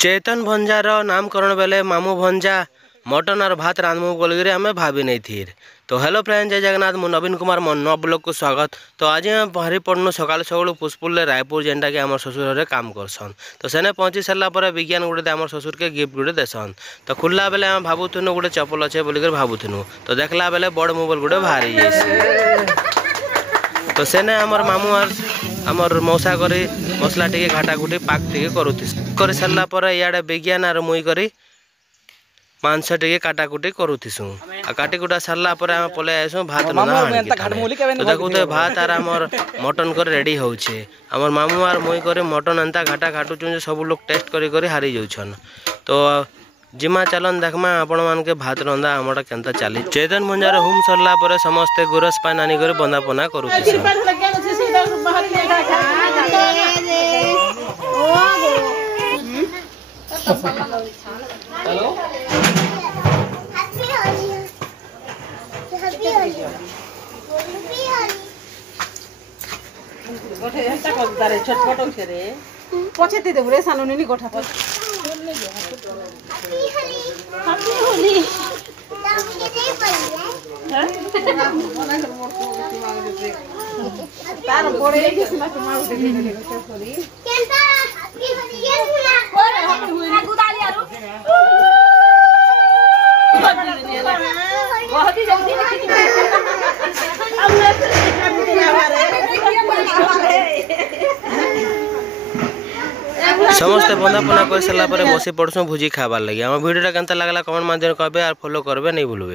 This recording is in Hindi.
चेतन भंजार नामकरण बेले मामू भंजा मटन और भात रांधमु बोलकर आम भाभी नहीं थी। तो हेलो फ्रेंड, जय जगन्नाथ। मु नवीन कुमार नव ब्लॉग को स्वागत। तो आज हम बाहरी पड़नु सकाल सकाल पुष्पुल रायपुर जेनटा कि आम ससुर काम करसन। तो सेने पहुँची सारापर विज्ञान गोटे आम ससुर के गिफ्ट गोटे देसन। तो खुलला बेले आम भावुनु गोटे चप्पल अच्छे बोलिक भावुनु। तो देखला बेले बड़ मोबाइल गोटे बाहरी जाए। तो सेने आमर मामू और आमर मौसा करी मसला टी घाटाघुटी पाक टी कर सारा पर इे विज्ञान और मुई करी मांस टी काटाकुटी करुथिसु। काटिकुटा सारा पर आम पलि आसु भात तो देखो तो भात और आमर मटन कर रेडी होचे। आमर मामू और मुई करी मटन एंता घाटा घाटुचु सब लोग टेस्ट करी हारी जाउछन। तो जिमा चलन देखमा आपण मान के भात रंधा आमटा केनता चली। चेतन भंजार होम सरला पर समस्ते गुरस पान आनी कर बंदापना करुथिसु। पछे दे रे सानो नी गोठा पर हैप्पी होली तार बड़े के सुना तुमा उठे दे सॉरी केनता हैप्पी होली ये सुना ओरे हैप्पी होली गुदाली आरो बहुत ही जल्दी समस्ते बंदापना कर सारा बसी पड़सु भोजी खाबार लगे। आम वीडियो केनता लगला कमेंट माध्यम कहे और फॉलो करबे नहीं भूलबे।